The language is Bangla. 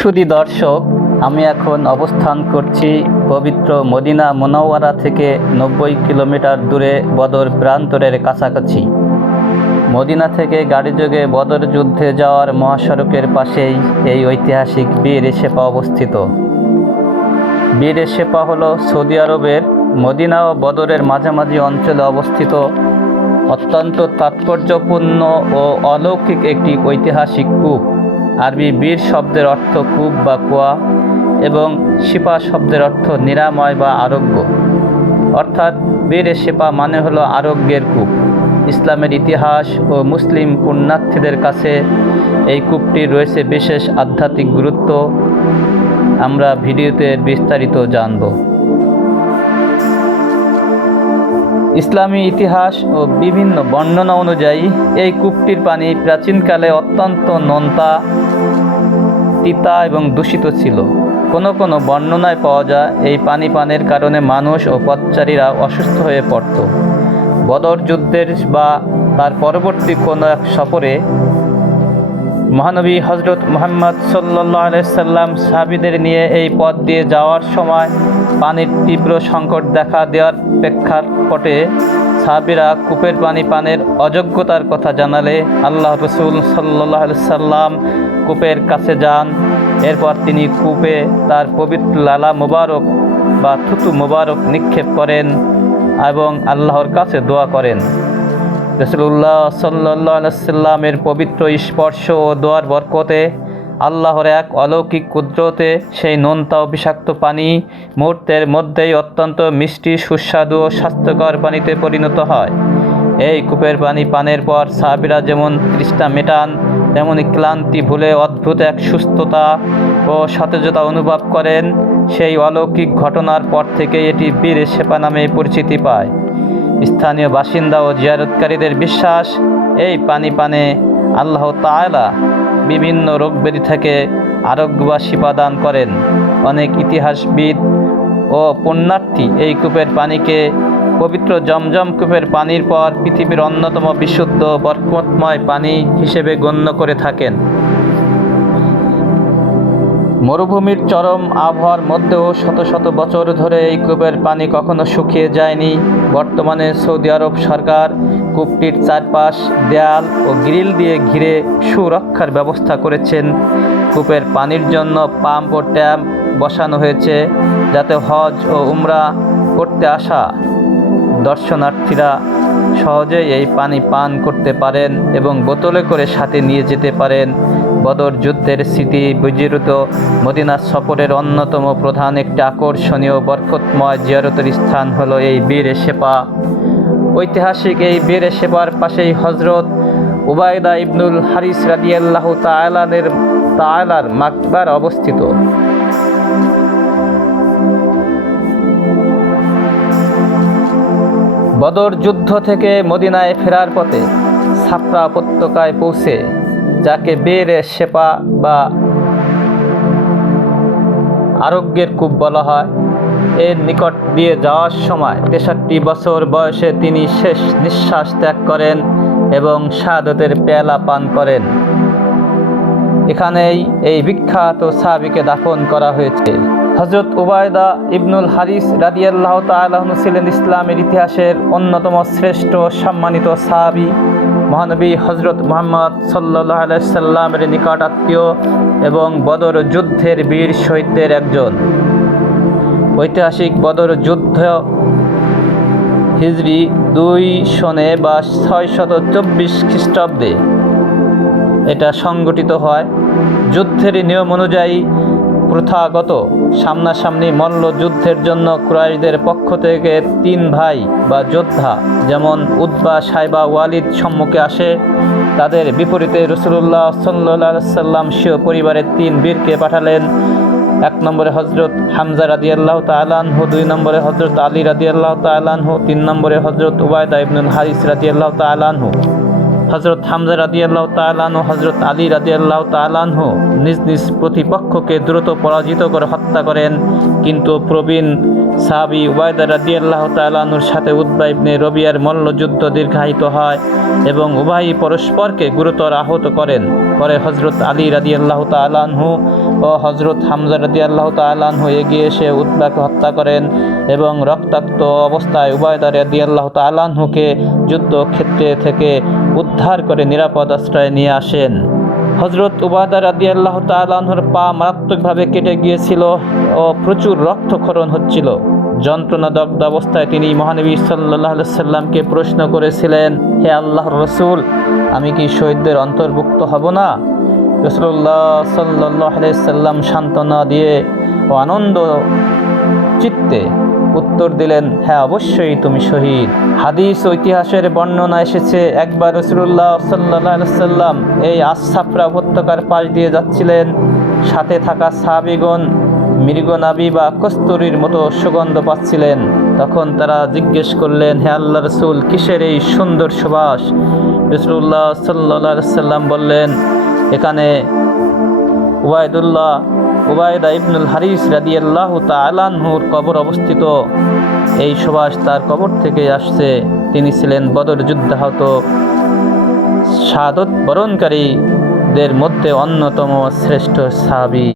সুধী দর্শক, আমি এখন অবস্থান করছি পবিত্র মদিনা মুনাওয়ারা থেকে 90 কিলোমিটার দূরে বদর প্রান্তরের কাছাকাছি। মদিনা থেকে গাড়িযোগে বদর যুদ্ধে যাওয়ার মহাসড়কের পাশেই এই ঐতিহাসিক বীর সেপা অবস্থিত। বীর সেপা হলো সৌদি আরবের মদিনা ও বদরের মাঝামাঝি অঞ্চলে অবস্থিত অত্যন্ত তাৎপর্যপূর্ণ ও অলৌকিক একটি ঐতিহাসিক কূপ। আরবি বীর শব্দের অর্থ কূপ বা কুয়া এবং শিপা শব্দের অর্থ নিরাময় বা আরোগ্য, অর্থাৎ বীর সেপা মানে হলো আরোগ্যের কূপ। ইসলামের ইতিহাস ও মুসলিম পুণ্যার্থীদের কাছে এই কূপটির রয়েছে বিশেষ আধ্যাত্মিক গুরুত্ব। আমরা ভিডিওতে বিস্তারিত জানব। ইসলামী ইতিহাস ও বিভিন্ন বর্ণনা অনুযায়ী এই কূপটির পানি প্রাচীনকালে অত্যন্ত নোনতা, তিতা এবং দূষিত ছিল। কোনো কোনো বর্ণনায় পাওয়া যায় এই পানি পানের কারণে মানুষ ও পথচারীরা অসুস্থ হয়ে পড়ত। বদর যুদ্ধের বা তার পরবর্তী কোনো এক সফরে মহানবী হজরত মুহাম্মদ সাল্লাল্লাহু আলাইহি সাল্লাম সাহাবীদের নিয়ে এই পথ দিয়ে যাওয়ার সময় পানির তীব্র সংকট দেখা দেওয়ার প্রেক্ষাপটে সাহাবীরা কূপের পানি পানের অযোগ্যতার কথা জানালে আল্লাহ রসুল সাল্লাল্লাহু আলাইহি সাল্লাম কূপের কাছে যান। এরপর তিনি কূপে তার পবিত্র লালা মুবারক বা থুতু মুবারক নিক্ষেপ করেন এবং আল্লাহর কাছে দোয়া করেন। রাসূলুল্লাহ সাল্লাল্লাহু আলাইহি সাল্লামের পবিত্র স্পর্শ ও দোয়ার বরকতে আল্লাহর এক অলৌকিক কুদরতে সেই নোনতা ও বিষাক্ত পানি মুহূর্তের মধ্যেই অত্যন্ত মিষ্টি, সুস্বাদু ও স্বাস্থ্যকর পানিতে পরিণত হয়। এই কূপের পানি পানের পর সাহাবীরা যেমন তৃষ্ণা মেটান, তেমনি ক্লান্তি ভুলে অদ্ভুত এক সুস্থতা ও সতেজতা অনুভব করেন। সেই অলৌকিক ঘটনার পর থেকে এটি বীর সেপা নামে পরিচিতি পায়। স্থানীয় বাসিন্দা ও জিয়ারতকারীদের বিশ্বাস, এই পানি পানে আল্লাহ তাআলা বিভিন্ন রোগ ব্যাধি থেকে আরোগ্য বা শিফা দান করেন। অনেক ইতিহাসবিদ ও পুণ্যার্থী এই কূপের পানিকে পবিত্র জমজম কূপের পানির পর পৃথিবীর অন্যতম বিশুদ্ধ বরকতময় পানি হিসেবে গণ্য করে থাকেন। মরুভূমির চরম আবহাওয়ার মধ্যেও শত শত বছর ধরে এই কূপের পানি কখনো শুকিয়ে যায়নি। বর্তমানে সৌদি আরব সরকার কূপটির চারপাশ দেয়াল ও গ্রিল দিয়ে ঘিরে সুরক্ষার ব্যবস্থা করেছেন। কূপের পানির জন্য পাম্প ও ট্যাপ বসানো হয়েছে, যাতে হজ ও উমরা করতে আসা দর্শনার্থীরা সহজেই এই পানি পান করতে পারেন এবং বোতলে করে সাথে নিয়ে যেতে পারেন। বদর যুদ্ধের স্মৃতি বিজড়িত মদিনা সফরের অন্যতম প্রধান একটি আকর্ষণীয় বরকতময় জিয়ারতের স্থান হলো এই বীর সেপা। ঐতিহাসিক এই বীর সেপার পাশেই হজরত উবায়দা ইবনুল হারিস রাদিয়াল্লাহু তাআলার মাকবারা অবস্থিত। বদর যুদ্ধ থেকে মদিনায় ফেরার পথে সাফরা উপত্যকায় পৌঁছে, যাকে বীর সেপা বা আরোগ্যের কূপ বলা হয়, এর নিকট দিয়ে যাওয়ার সময় 63 বছর বয়সে তিনি শেষ নিঃশ্বাস ত্যাগ করেন এবং শাহাদাতের পেয়ালা পান করেন। এখানেই এই বিখ্যাত সাহাবীকে দাফন করা হয়েছে। হযরত উবায়দা ইবনুল হারিস রাদিয়াল্লাহু তাআলা আনহু ছিলেন ইসলামের ইতিহাসের অন্যতম শ্রেষ্ঠ সম্মানিত সাহাবী। মহানবী হযরত মুহাম্মদ সাল্লাল্লাহু আলাইহি সাল্লামের নিকট আত্মীয় এবং বদর যুদ্ধের বীর শহীদদের একজন। ঐতিহাসিক বদর যুদ্ধ হিজরি 2 সনে বা 624 খ্রিস্টাব্দে এটা সংগঠিত হয়। যুদ্ধের নিয়ম অনুযায়ী প্রথাগত সামনাসামনি মল্ল যুদ্ধের জন্য কুরাইশদের পক্ষ থেকে 3 ভাই বা যোদ্ধা যেমন উতবা, সাইবা, ওয়ালিদ সম্মুখে আসে। তাদের বিপরীতে রাসূলুল্লাহ সাল্লাল্লাহু আলাইহি সাল্লাম স্বীয় পরিবারের 3 বীরকে পাঠালেন। 1 নম্বরে হযরত হামজা রাদিয়াল্লাহু তাআলা আনহু, 2 নম্বরে হযরত আলী রাদিয়াল্লাহু তাআলা আনহু, 3 নম্বরে হযরত উবায়দা ইবনুল হারিস রাদিয়াল্লাহু তাআলা আনহু। হযরত হামজা রাদিয়াল্লাহু তাআলা আনহু, হযরত আলী রাদিয়াল্লাহু তাআলা আনহু নিজ নিজ প্রতিপক্ষকে দ্রুত পরাজিত করে হত্যা করেন, কিন্তু প্রবীণ সাহাবী উবায়দা রাদিয়াল্লাহু তাআলা আনহুর সাথে উতবা ইবনে রবিয়ার মল্লযুদ্ধ দীর্ঘায়িত হয় এবং উভয়ই পরস্পরকে গুরুতর আহত করেন। পরে হযরত আলী রাদিয়াল্লাহু তাআলা আনহু ও হযরত হামজা রাদিয়াল্লাহু তাআলা আনহু এগিয়ে এসে উতবাকে হত্যা করেন এবং রক্তাক্ত অবস্থায় উবায়দা রাদিয়াল্লাহু তাআলা আনহুকে যুদ্ধক্ষেত্রে থেকে উদ্ধার করে নিরাপদ আশ্রয়ে নিয়ে আসেন। হযরত উবায়দা রাদিয়াল্লাহু তাআলা আনহুর পা মারাত্মকভাবে কেটে গিয়েছিল ও প্রচুর রক্তক্ষরণ হচ্ছিল। যন্ত্রণাদগ্ধ অবস্থায় তিনি মহানবী সাল্লাল্লাহু আলাইহি সাল্লামকে প্রশ্ন করেছিলেন, হে আল্লাহর রাসূল, আমি কি শহীদদের অন্তর্ভুক্ত হব না? রাসূলুল্লাহ সাল্লাল্লাহু আলাইহি সাল্লাম সান্ত্বনা দিয়ে ও আনন্দ চিত্তে উত্তর দিলেন, হ্যাঁ, অবশ্যই তুমি শহীদ। হাদিস ও ইতিহাসের বর্ণনা এসেছে, একবার রাসূলুল্লাহ সাল্লাল্লাহু আলাইহি সাল্লাম এই আস-সাফরা উপত্যকার পাশ দিয়ে যাচ্ছিলেন। সাথে থাকা সাহাবীগণ মৃগনাভি বা কস্তুরীর মতো সুগন্ধ পাচ্ছিলেন। তখন তারা জিজ্ঞেস করলেন, হে আল্লাহর রাসূল, কিসের এই সুন্দর সুবাস? রাসূলুল্লাহ সাল্লাল্লাহু আলাইহি সাল্লাম বললেন, এখানে উবায়দা ইবনুল হারিস রাদিয়াল্লাহু তাআলা আনহুর কবর অবস্থিত। এই সুবাস তার কবর থেকে আসছে। তিনি ছিলেন বদর যুদ্ধাহত শাহাদত বরণকারীদের মধ্যে অন্যতম শ্রেষ্ঠ সাহাবী।